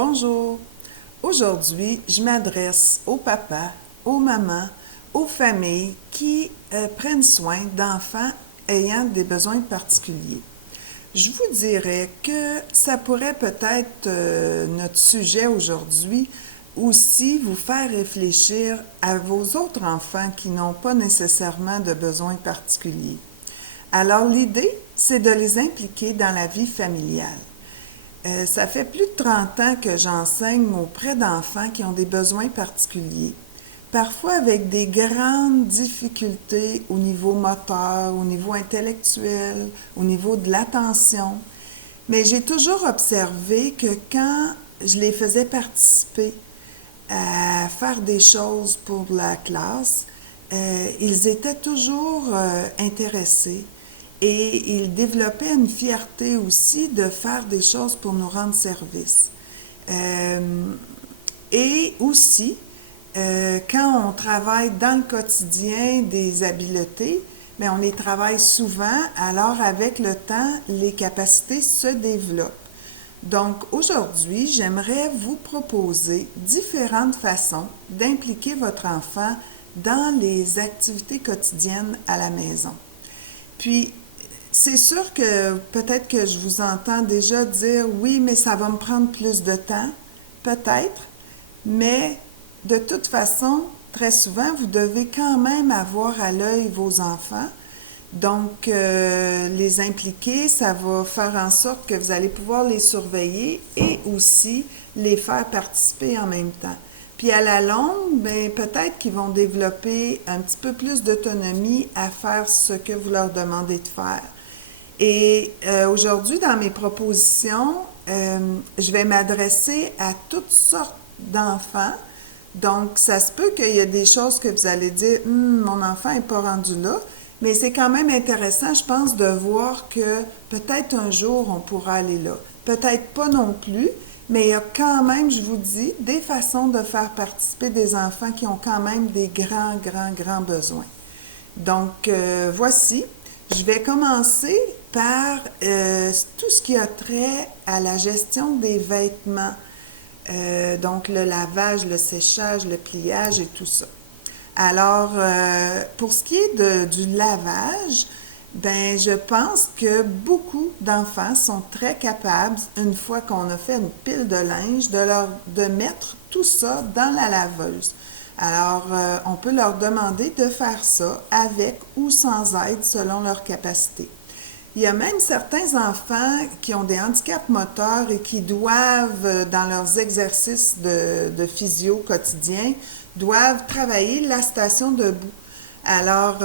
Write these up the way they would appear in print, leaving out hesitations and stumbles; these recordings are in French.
Bonjour. Aujourd'hui, je m'adresse aux papas, aux mamans, aux familles qui prennent soin d'enfants ayant des besoins particuliers. Je vous dirais que ça pourrait peut-être notre sujet aujourd'hui aussi vous faire réfléchir à vos autres enfants qui n'ont pas nécessairement de besoins particuliers. Alors l'idée, c'est de les impliquer dans la vie familiale. Ça fait plus de 30 ans que j'enseigne auprès d'enfants qui ont des besoins particuliers, parfois avec des grandes difficultés au niveau moteur, au niveau intellectuel, au niveau de l'attention. Mais j'ai toujours observé que quand je les faisais participer à faire des choses pour la classe, ils étaient toujours intéressés et ils développaient une fierté aussi de faire des choses pour nous rendre service. Et aussi, quand on travaille dans le quotidien des habiletés, mais on les travaille souvent, alors avec le temps, les capacités se développent. Donc aujourd'hui, j'aimerais vous proposer différentes façons d'impliquer votre enfant dans les activités quotidiennes à la maison. Puis, c'est sûr que peut-être que je vous entends déjà dire oui, mais ça va me prendre plus de temps, peut-être, mais de toute façon, très souvent, vous devez quand même avoir à l'œil vos enfants. Donc, les impliquer, ça va faire en sorte que vous allez pouvoir les surveiller et aussi les faire participer en même temps. Puis à la longue, ben, peut-être qu'ils vont développer un petit peu plus d'autonomie à faire ce que vous leur demandez de faire. Et aujourd'hui, dans mes propositions, je vais m'adresser à toutes sortes d'enfants. Donc, ça se peut qu'il y ait des choses que vous allez dire, mon enfant n'est pas rendu là, mais c'est quand même intéressant, je pense, de voir que peut-être un jour, on pourra aller là. Peut-être pas non plus, mais il y a quand même, je vous dis, des façons de faire participer des enfants qui ont quand même des grands besoins. Donc, voici, je vais commencer par tout ce qui a trait à la gestion des vêtements. Donc, le lavage, le séchage, le pliage et tout ça. Alors, pour ce qui est du lavage, ben, je pense que beaucoup d'enfants sont très capables, une fois qu'on a fait une pile de linge, de mettre tout ça dans la laveuse. Alors, on peut leur demander de faire ça avec ou sans aide selon leur capacité. Il y a même certains enfants qui ont des handicaps moteurs et qui doivent, dans leurs exercices de physio quotidien, doivent travailler la station debout. Alors,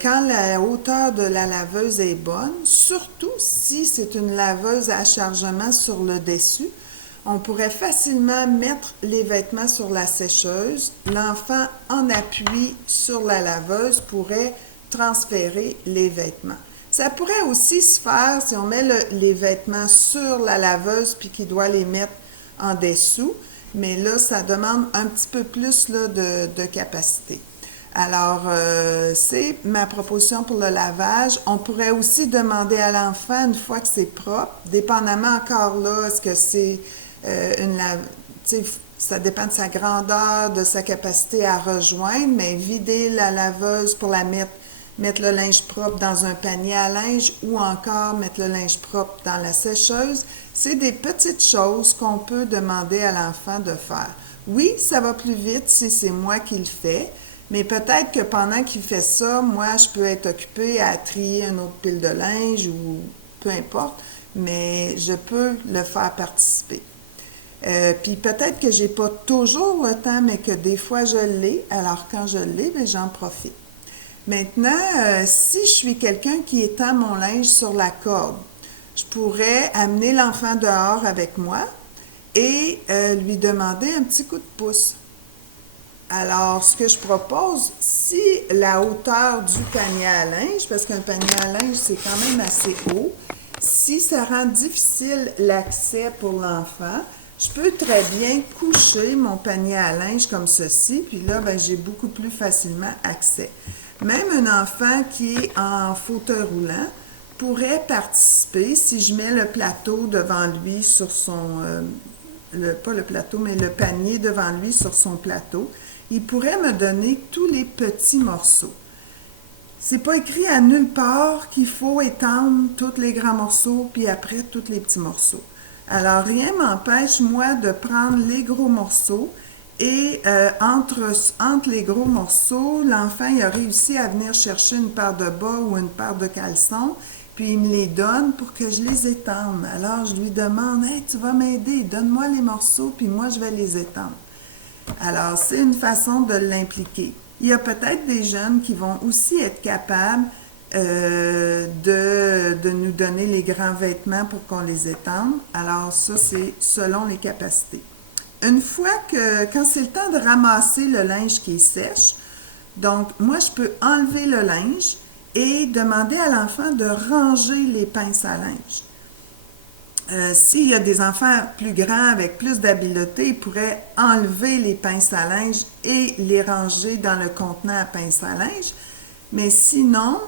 quand la hauteur de la laveuse est bonne, surtout si c'est une laveuse à chargement sur le dessus, on pourrait facilement mettre les vêtements sur la sécheuse. L'enfant, en appui sur la laveuse, pourrait transférer les vêtements. Ça pourrait aussi se faire si on met les vêtements sur la laveuse puis qu'il doit les mettre en dessous, mais là, ça demande un petit peu plus là, de capacité. Alors, c'est ma proposition pour le lavage. On pourrait aussi demander à l'enfant, une fois que c'est propre, dépendamment encore là, est-ce que c'est une lave... Ça dépend de sa grandeur, de sa capacité à rejoindre, mais vider la laveuse pour la mettre le linge propre dans un panier à linge ou encore mettre le linge propre dans la sécheuse, c'est des petites choses qu'on peut demander à l'enfant de faire. Oui, ça va plus vite si c'est moi qui le fais, mais peut-être que pendant qu'il fait ça, moi, je peux être occupée à trier une autre pile de linge ou peu importe, mais je peux le faire participer. Puis peut-être que j'ai pas toujours le temps, mais que des fois je l'ai, alors quand je l'ai, bien, j'en profite. Maintenant, si je suis quelqu'un qui étend mon linge sur la corde, je pourrais amener l'enfant dehors avec moi et lui demander un petit coup de pouce. Alors, ce que je propose, si la hauteur du panier à linge, parce qu'un panier à linge, c'est quand même assez haut, si ça rend difficile l'accès pour l'enfant, je peux très bien coucher mon panier à linge comme ceci, puis là, ben, j'ai beaucoup plus facilement accès. Même un enfant qui est en fauteuil roulant pourrait participer si je mets le plateau devant lui sur pas le plateau, mais le panier devant lui sur son plateau, il pourrait me donner tous les petits morceaux. C'est pas écrit à nulle part qu'il faut étendre tous les grands morceaux, puis après tous les petits morceaux. Alors, rien m'empêche, moi, de prendre les gros morceaux et entre les gros morceaux, l'enfant il a réussi à venir chercher une paire de bas ou une paire de caleçons, puis il me les donne pour que je les étende. Alors, je lui demande, « Hey, tu vas m'aider, donne-moi les morceaux, puis moi, je vais les étendre. » Alors, c'est une façon de l'impliquer. Il y a peut-être des jeunes qui vont aussi être capables de nous donner les grands vêtements pour qu'on les étende. Alors, ça, c'est selon les capacités. Une fois quand c'est le temps de ramasser le linge qui est sèche, donc, moi, je peux enlever le linge et demander à l'enfant de ranger les pinces à linge. S'il y a des enfants plus grands avec plus d'habileté, ils pourraient enlever les pinces à linge et les ranger dans le contenant à pinces à linge. Mais sinon,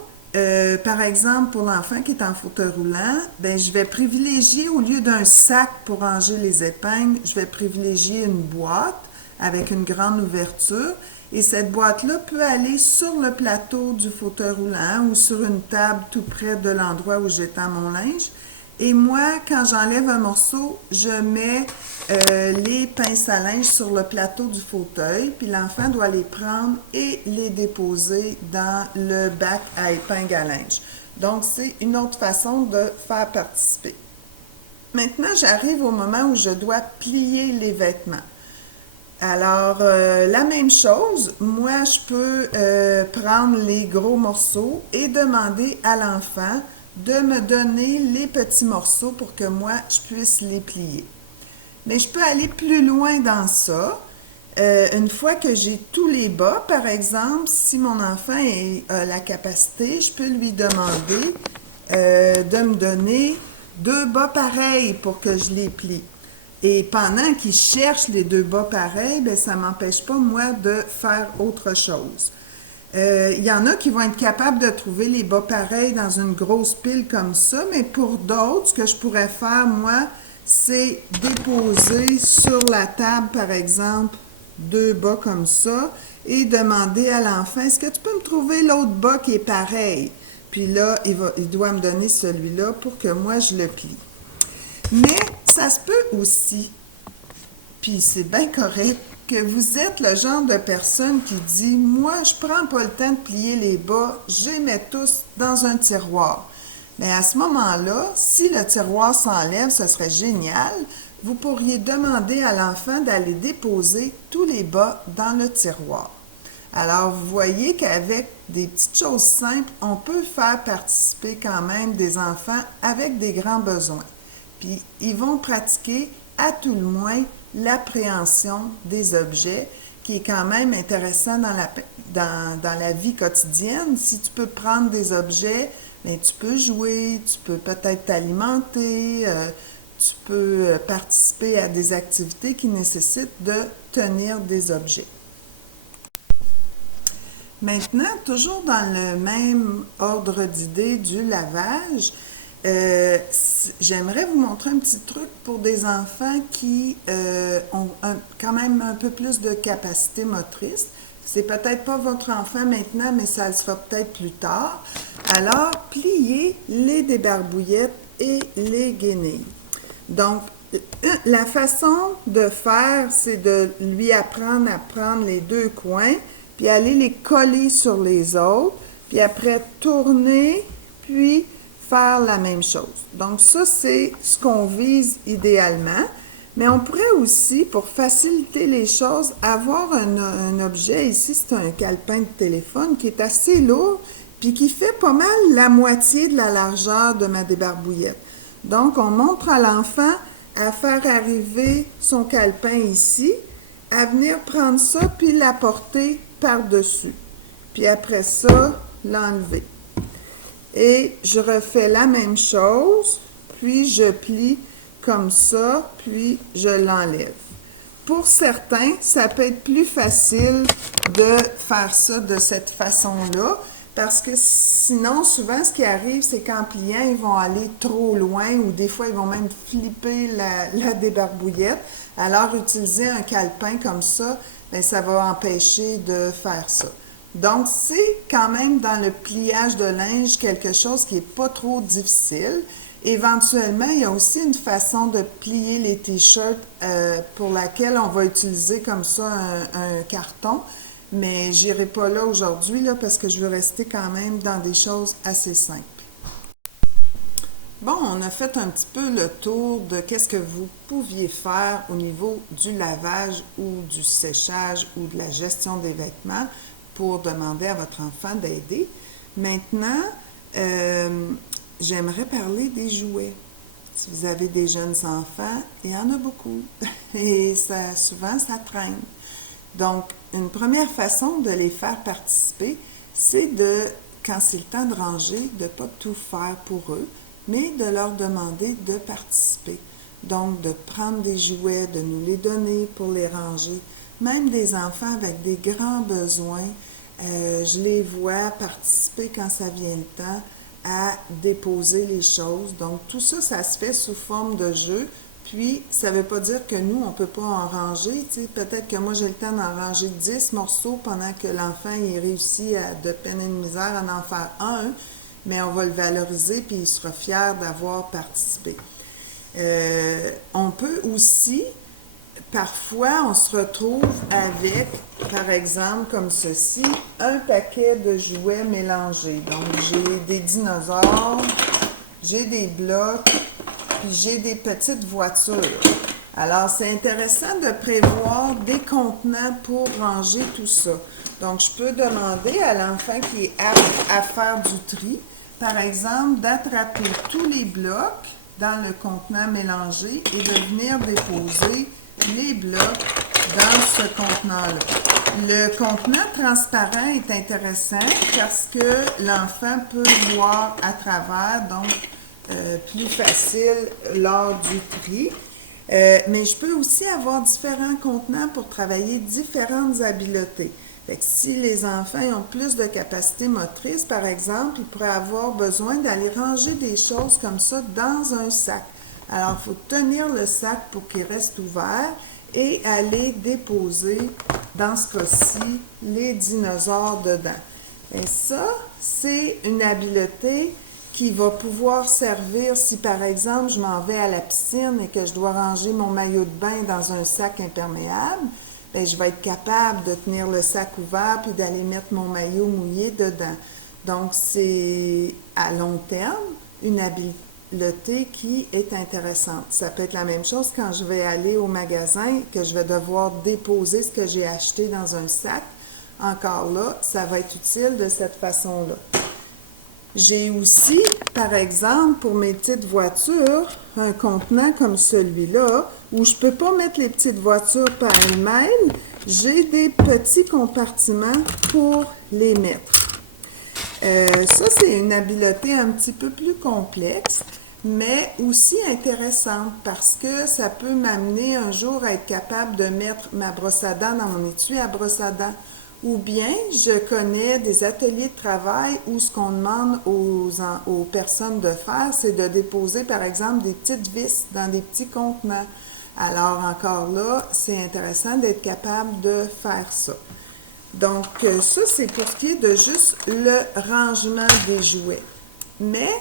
par exemple, pour l'enfant qui est en fauteuil roulant, ben, je vais privilégier, au lieu d'un sac pour ranger les épingles, je vais privilégier une boîte avec une grande ouverture. Et cette boîte-là peut aller sur le plateau du fauteuil roulant ou sur une table tout près de l'endroit où j'étends mon linge. Et moi, quand j'enlève un morceau, je mets les pinces à linge sur le plateau du fauteuil, puis l'enfant doit les prendre et les déposer dans le bac à épingles à linge. Donc, c'est une autre façon de faire participer. Maintenant, j'arrive au moment où je dois plier les vêtements. Alors, la même chose, moi, je peux prendre les gros morceaux et demander à l'enfant de me donner les petits morceaux pour que moi, je puisse les plier. Mais je peux aller plus loin dans ça. Une fois que j'ai tous les bas, par exemple, si mon enfant a la capacité, je peux lui demander de me donner 2 bas pareils pour que je les plie. Et pendant qu'il cherche les 2 bas pareils, bien, ça ne m'empêche pas, moi, de faire autre chose. Il y en a qui vont être capables de trouver les bas pareils dans une grosse pile comme ça, mais pour d'autres, ce que je pourrais faire, moi, c'est déposer sur la table, par exemple, 2 bas comme ça et demander à l'enfant, est-ce que tu peux me trouver l'autre bas qui est pareil? Puis là, il doit me donner celui-là pour que moi, je le plie. Mais ça se peut aussi, puis c'est bien correct, que vous êtes le genre de personne qui dit « Moi, je prends pas le temps de plier les bas, je les mets tous dans un tiroir. » Mais à ce moment-là, si le tiroir s'enlève, ce serait génial. Vous pourriez demander à l'enfant d'aller déposer tous les bas dans le tiroir. Alors, vous voyez qu'avec des petites choses simples, on peut faire participer quand même des enfants avec des grands besoins. Puis, ils vont pratiquer, à tout le moins, l'appréhension des objets, qui est quand même intéressant dans la vie quotidienne. Si tu peux prendre des objets, bien, tu peux jouer, tu peux peut-être t'alimenter, tu peux participer à des activités qui nécessitent de tenir des objets. Maintenant, toujours dans le même ordre d'idée du lavage, j'aimerais vous montrer un petit truc pour des enfants qui ont quand même un peu plus de capacité motrice. C'est peut-être pas votre enfant maintenant, mais ça le sera peut-être plus tard. Alors, pliez les débarbouillettes et les guenilles. Donc, la façon de faire, c'est de lui apprendre à prendre les 2 coins, puis aller les coller sur les autres, puis après tourner, puis faire la même chose. Donc ça, c'est ce qu'on vise idéalement. Mais on pourrait aussi, pour faciliter les choses, avoir un objet, ici c'est un calepin de téléphone qui est assez lourd, puis qui fait pas mal la moitié de la largeur de ma débarbouillette. Donc on montre à l'enfant à faire arriver son calepin ici, à venir prendre ça, puis l'apporter par-dessus. Puis après ça, l'enlever. Et je refais la même chose, puis je plie comme ça, puis je l'enlève. Pour certains, ça peut être plus facile de faire ça de cette façon-là, Parce que sinon, souvent, ce qui arrive, c'est qu'en pliant, ils vont aller trop loin ou des fois, ils vont même flipper la débarbouillette. Alors, utiliser un calepin comme ça, bien, ça va empêcher de faire ça. Donc, c'est quand même dans le pliage de linge quelque chose qui n'est pas trop difficile. Éventuellement, il y a aussi une façon de plier les t-shirts pour laquelle on va utiliser comme ça un carton. Mais j'irai pas là aujourd'hui là, parce que je veux rester quand même dans des choses assez simples. Bon, on a fait un petit peu le tour de qu'est-ce que vous pouviez faire au niveau du lavage ou du séchage ou de la gestion des vêtements pour demander à votre enfant d'aider. Maintenant, j'aimerais parler des jouets. Si vous avez des jeunes enfants, il y en a beaucoup et souvent ça traîne. Donc, une première façon de les faire participer, c'est quand c'est le temps de ranger, de ne pas tout faire pour eux, mais de leur demander de participer. Donc, de prendre des jouets, de nous les donner pour les ranger. Même des enfants avec des grands besoins, je les vois participer quand ça vient le temps à déposer les choses. Donc, tout ça, ça se fait sous forme de jeu. Puis, ça ne veut pas dire que nous, on ne peut pas en ranger. Peut-être que moi, j'ai le temps d'en ranger 10 morceaux pendant que l'enfant, il réussit de peine et de misère à en faire un, mais on va le valoriser puis il sera fier d'avoir participé. On peut aussi, parfois, on se retrouve avec, par exemple, comme ceci, un paquet de jouets mélangés. Donc, j'ai des dinosaures, j'ai des blocs, puis j'ai des petites voitures. Alors, c'est intéressant de prévoir des contenants pour ranger tout ça. Donc, je peux demander à l'enfant qui est apte à faire du tri, par exemple, d'attraper tous les blocs dans le contenant mélangé et de venir déposer les blocs dans ce contenant-là. Le contenant transparent est intéressant parce que l'enfant peut voir à travers, donc plus facile lors du tri. Mais je peux aussi avoir différents contenants pour travailler différentes habiletés. Fait que si les enfants ont plus de capacité motrice, par exemple, ils pourraient avoir besoin d'aller ranger des choses comme ça dans un sac. Alors, il faut tenir le sac pour qu'il reste ouvert et aller déposer, dans ce cas-ci, les dinosaures dedans. Et ça, c'est une habileté qui va pouvoir servir si, par exemple, je m'en vais à la piscine et que je dois ranger mon maillot de bain dans un sac imperméable, bien, je vais être capable de tenir le sac ouvert puis d'aller mettre mon maillot mouillé dedans. Donc, c'est à long terme une habileté qui est intéressante. Ça peut être la même chose quand je vais aller au magasin, que je vais devoir déposer ce que j'ai acheté dans un sac. Encore là, ça va être utile de cette façon-là. J'ai aussi, par exemple, pour mes petites voitures, un contenant comme celui-là, où je ne peux pas mettre les petites voitures par elles-mêmes. J'ai des petits compartiments pour les mettre. Ça, c'est une habileté un petit peu plus complexe, mais aussi intéressante parce que ça peut m'amener un jour à être capable de mettre ma brosse à dents dans mon étui à brosse à dents. Ou bien, je connais des ateliers de travail où ce qu'on demande aux personnes de faire, c'est de déposer, par exemple, des petites vis dans des petits contenants. Alors, encore là, c'est intéressant d'être capable de faire ça. Donc, ça, c'est pour ce qui est de juste le rangement des jouets. Mais,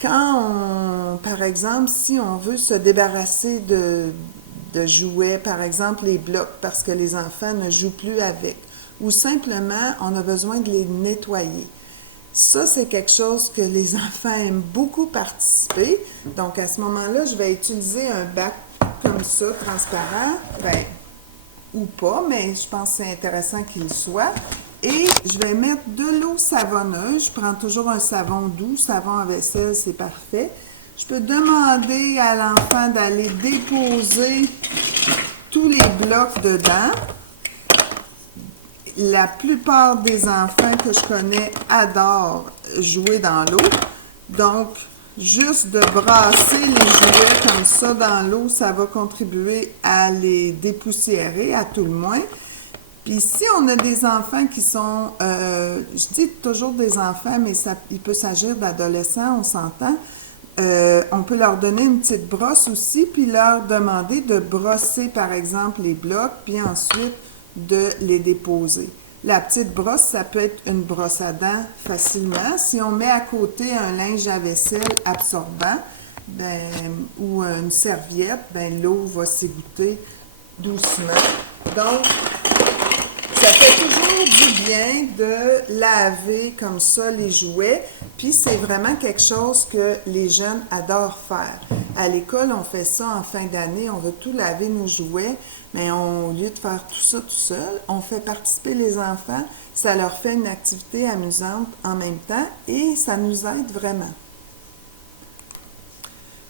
par exemple, si on veut se débarrasser de jouets, par exemple, les blocs, parce que les enfants ne jouent plus avec, ou simplement, on a besoin de les nettoyer. Ça, c'est quelque chose que les enfants aiment beaucoup participer. Donc, à ce moment-là, je vais utiliser un bac comme ça, transparent, ou pas, mais je pense que c'est intéressant qu'il soit. Et je vais mettre de l'eau savonneuse. Je prends toujours un savon doux, savon à vaisselle, c'est parfait. Je peux demander à l'enfant d'aller déposer tous les blocs dedans. La plupart des enfants que je connais adorent jouer dans l'eau. Donc, juste de brasser les jouets comme ça dans l'eau, ça va contribuer à les dépoussiérer, à tout le moins. Puis si on a des enfants qui sont, je dis toujours des enfants, mais il peut s'agir d'adolescents, on s'entend, on peut leur donner une petite brosse aussi, puis leur demander de brosser, par exemple, les blocs, puis ensuite de les déposer. La petite brosse, ça peut être une brosse à dents facilement. Si on met à côté un linge à vaisselle absorbant, ben, ou une serviette, ben, l'eau va s'égoutter doucement. Donc, ça fait toujours du bien de laver comme ça les jouets, puis c'est vraiment quelque chose que les jeunes adorent faire. À l'école, on fait ça en fin d'année, on veut tout laver nos jouets, mais au lieu de faire tout ça tout seul, on fait participer les enfants, ça leur fait une activité amusante en même temps et ça nous aide vraiment.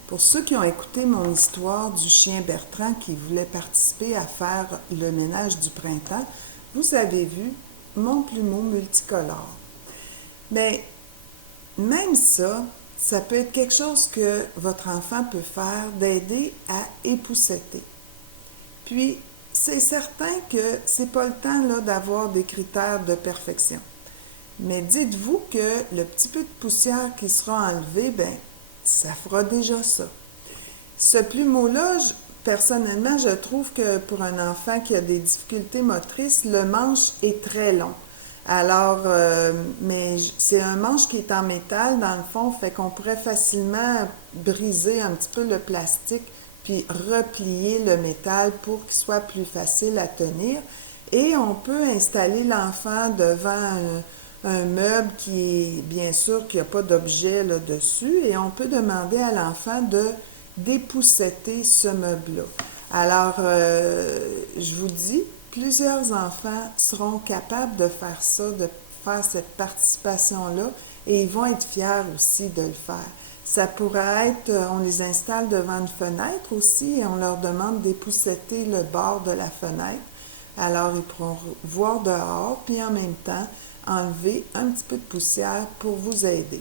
Pour ceux qui ont écouté mon histoire du chien Bertrand qui voulait participer à faire le ménage du printemps, vous avez vu mon plumeau multicolore. Mais même ça, ça peut être quelque chose que votre enfant peut faire d'aider à épousseter. Puis, c'est certain que c'est pas le temps là, d'avoir des critères de perfection. Mais dites-vous que le petit peu de poussière qui sera enlevé, ben, ça fera déjà ça. Ce plumeau-là, personnellement, je trouve que pour un enfant qui a des difficultés motrices, le manche est très long. Alors, mais c'est un manche qui est en métal, dans le fond, fait qu'on pourrait facilement briser un petit peu le plastique puis replier le métal pour qu'il soit plus facile à tenir. Et on peut installer l'enfant devant un meuble qui est, bien sûr, qu'il n'y a pas d'objet là dessus, et on peut demander à l'enfant de dépousseter ce meuble-là. Alors, je vous dis, plusieurs enfants seront capables de faire ça, de faire cette participation-là, et ils vont être fiers aussi de le faire. Ça pourrait être, on les installe devant une fenêtre aussi, et on leur demande d'épousseter le bord de la fenêtre. Alors, ils pourront voir dehors, puis en même temps, enlever un petit peu de poussière pour vous aider.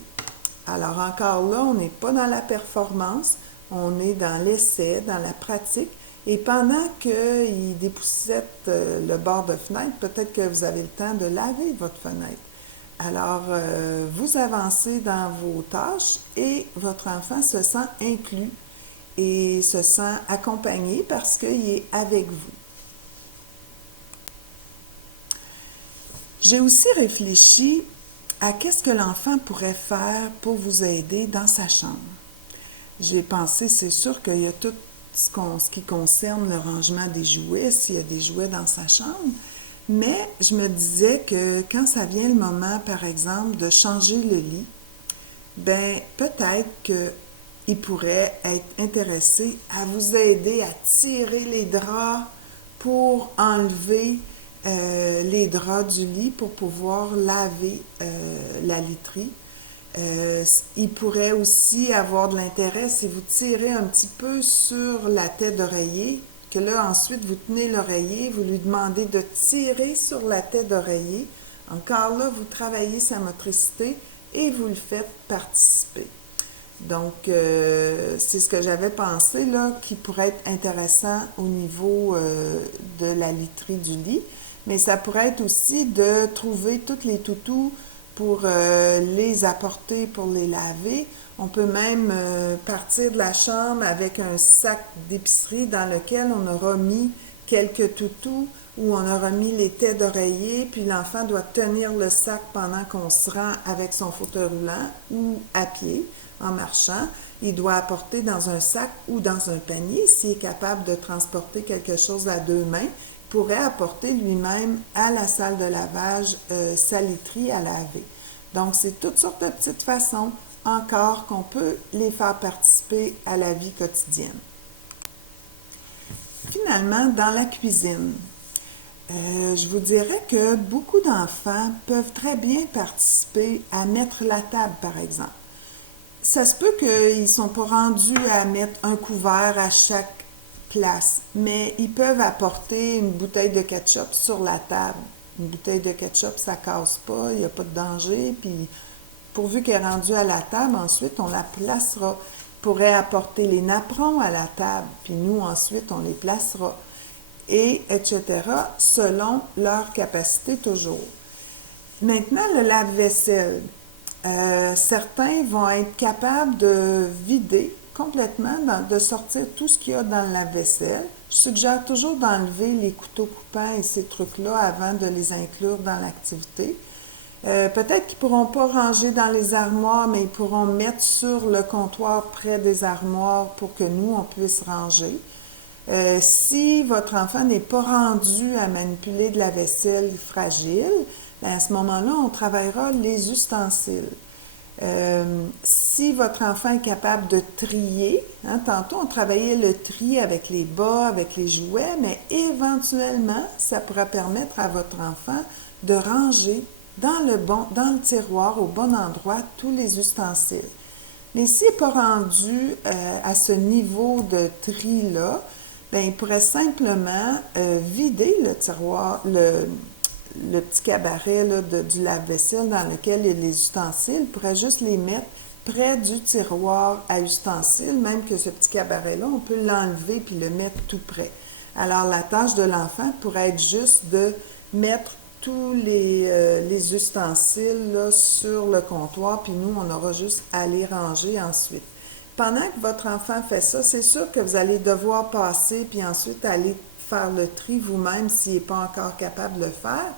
Alors, encore là, on n'est pas dans la performance, on est dans l'essai, dans la pratique. Et pendant qu'il dépoussette le bord de fenêtre, peut-être que vous avez le temps de laver votre fenêtre. Alors, vous avancez dans vos tâches et votre enfant se sent inclus et se sent accompagné parce qu'il est avec vous. J'ai aussi réfléchi à qu'est-ce que l'enfant pourrait faire pour vous aider dans sa chambre. J'ai pensé, c'est sûr qu'il y a tout ce qui concerne le rangement des jouets, s'il y a des jouets dans sa chambre, mais je me disais que quand ça vient le moment, par exemple, de changer le lit, ben peut-être qu'il pourrait être intéressé à vous aider à tirer les draps pour enlever les draps du lit pour pouvoir laver la literie. Il pourrait aussi avoir de l'intérêt si vous tirez un petit peu sur la tête d'oreiller, que là ensuite vous tenez l'oreiller, vous lui demandez de tirer sur la tête d'oreiller. Encore là, vous travaillez sa motricité et vous le faites participer. Donc, c'est ce que j'avais pensé là, qui pourrait être intéressant au niveau de la literie du lit. Mais ça pourrait être aussi de trouver tous les toutous pour les apporter, pour les laver. On peut même partir de la chambre avec un sac d'épicerie dans lequel on aura mis quelques toutous, où on aura mis les têtes d'oreiller, puis l'enfant doit tenir le sac pendant qu'on se rend avec son fauteuil roulant ou à pied, en marchant. Il doit apporter dans un sac ou dans un panier, s'il est capable de transporter quelque chose à deux mains, pourrait apporter lui-même à la salle de lavage sa literie à laver. Donc, c'est toutes sortes de petites façons encore qu'on peut les faire participer à la vie quotidienne. Finalement, dans la cuisine, je vous dirais que beaucoup d'enfants peuvent très bien participer à mettre la table, par exemple. Ça se peut qu'ils ne sont pas rendus à mettre un couvert à chaque place, mais ils peuvent apporter une bouteille de ketchup sur la table. Une bouteille de ketchup, ça ne casse pas, il n'y a pas de danger, puis pourvu qu'elle est rendue à la table, ensuite on la placera. On pourrait apporter les napperons à la table, puis nous ensuite on les placera. et etc., selon leur capacité toujours. Maintenant, le lave-vaisselle. Certains vont être capables de vider complètement, de sortir tout ce qu'il y a dans le lave-vaisselle. Je suggère toujours d'enlever les couteaux coupants et ces trucs-là avant de les inclure dans l'activité. Peut-être qu'ils ne pourront pas ranger dans les armoires, mais ils pourront mettre sur le comptoir près des armoires pour que nous, on puisse ranger. Si votre enfant n'est pas rendu à manipuler de la vaisselle fragile, bien à ce moment-là, on travaillera les ustensiles. Si votre enfant est capable de trier, hein, tantôt on travaillait le tri avec les bas, avec les jouets, mais éventuellement, ça pourra permettre à votre enfant de ranger dans le tiroir, au bon endroit, tous les ustensiles. Mais s'il n'est pas rendu à ce niveau de tri-là, bien, il pourrait simplement vider le tiroir, le petit cabaret là, du lave-vaisselle dans lequel il y a les ustensiles, il pourrait juste les mettre près du tiroir à ustensiles, même que ce petit cabaret-là, on peut l'enlever puis le mettre tout près. Alors, la tâche de l'enfant pourrait être juste de mettre tous les ustensiles là, sur le comptoir, puis nous, on aura juste à les ranger ensuite. Pendant que votre enfant fait ça, c'est sûr que vous allez devoir passer, puis ensuite aller faire le tri vous-même s'il n'est pas encore capable de le faire.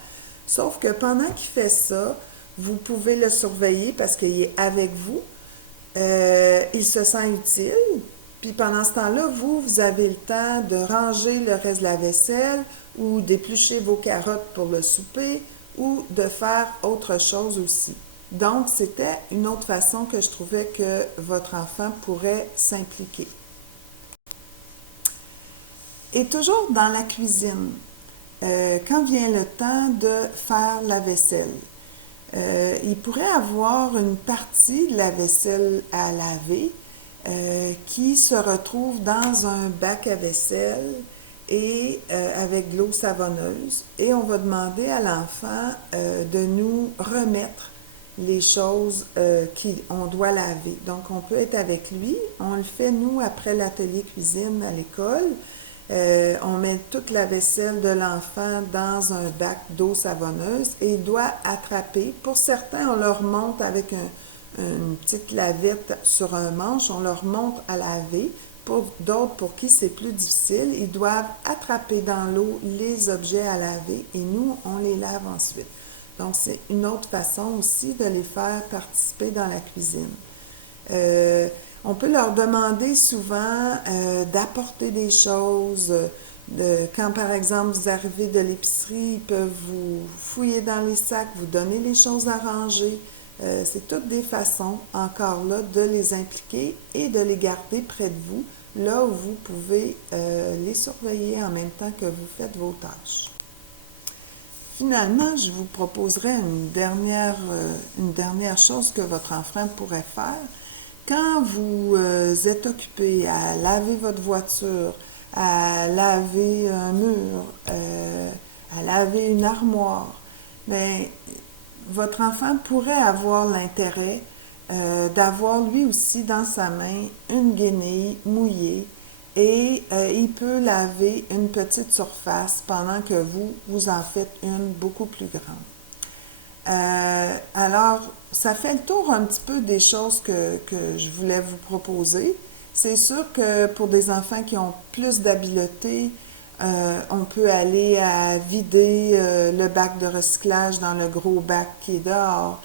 Sauf que pendant qu'il fait ça, vous pouvez le surveiller parce qu'il est avec vous. Il se sent utile. Puis pendant ce temps-là, vous avez le temps de ranger le reste de la vaisselle ou d'éplucher vos carottes pour le souper ou de faire autre chose aussi. Donc, c'était une autre façon que je trouvais que votre enfant pourrait s'impliquer. Et toujours dans la cuisine, quand vient le temps de faire la vaisselle, il pourrait avoir une partie de la vaisselle à laver qui se retrouve dans un bac à vaisselle et avec de l'eau savonneuse. Et on va demander à l'enfant de nous remettre les choses qu'on doit laver. Donc, on peut être avec lui. On le fait, nous, après l'atelier cuisine à l'école. On met toute la vaisselle de l'enfant dans un bac d'eau savonneuse et il doit attraper. Pour certains, on leur monte avec une petite lavette sur un manche, on leur montre à laver. Pour d'autres, pour qui c'est plus difficile, ils doivent attraper dans l'eau les objets à laver et nous, on les lave ensuite. Donc, c'est une autre façon aussi de les faire participer dans la cuisine. On peut leur demander souvent d'apporter des choses. Quand, par exemple, vous arrivez de l'épicerie, ils peuvent vous fouiller dans les sacs, vous donner les choses à ranger. C'est toutes des façons, encore là, de les impliquer et de les garder près de vous, là où vous pouvez les surveiller en même temps que vous faites vos tâches. Finalement, je vous proposerai une dernière chose que votre enfant pourrait faire. Quand vous êtes occupé à laver votre voiture, à laver un mur, à laver une armoire, bien, votre enfant pourrait avoir l'intérêt d'avoir lui aussi dans sa main une guenille mouillée et il peut laver une petite surface pendant que vous en faites une beaucoup plus grande. Alors, ça fait le tour un petit peu des choses que je voulais vous proposer. C'est sûr que pour des enfants qui ont plus d'habileté, on peut aller à vider le bac de recyclage dans le gros bac qui est dehors,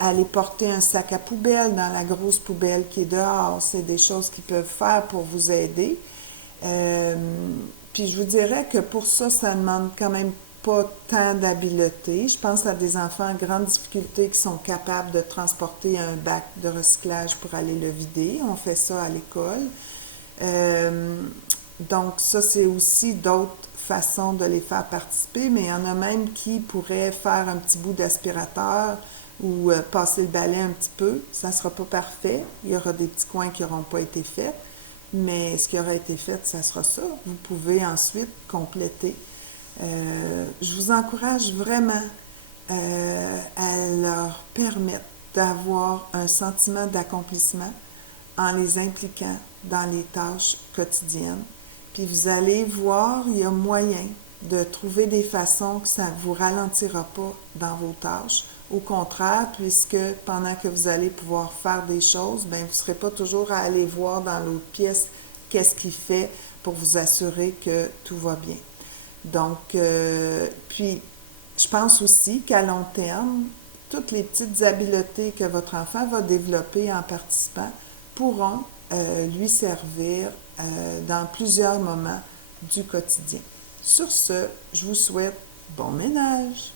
aller porter un sac à poubelle dans la grosse poubelle qui est dehors. C'est des choses qu'ils peuvent faire pour vous aider. Puis je vous dirais que pour ça, ça demande quand même pas tant d'habileté. Je pense à des enfants en grande difficulté qui sont capables de transporter un bac de recyclage pour aller le vider. On fait ça à l'école. Donc ça, c'est aussi d'autres façons de les faire participer, mais il y en a même qui pourraient faire un petit bout d'aspirateur ou passer le balai un petit peu. Ça ne sera pas parfait. Il y aura des petits coins qui n'auront pas été faits, mais ce qui aura été fait, ça sera ça. Vous pouvez ensuite compléter. Je vous encourage vraiment à leur permettre d'avoir un sentiment d'accomplissement en les impliquant dans les tâches quotidiennes Puis vous allez voir, il y a moyen de trouver des façons que ça ne vous ralentira pas dans vos tâches. Au contraire, puisque pendant que vous allez pouvoir faire des choses, ben vous ne serez pas toujours à aller voir dans l'autre pièce qu'est-ce qu'il fait pour vous assurer que tout va bien. Donc, puis, je pense aussi qu'à long terme, toutes les petites habiletés que votre enfant va développer en participant pourront lui servir dans plusieurs moments du quotidien. Sur ce, je vous souhaite bon ménage.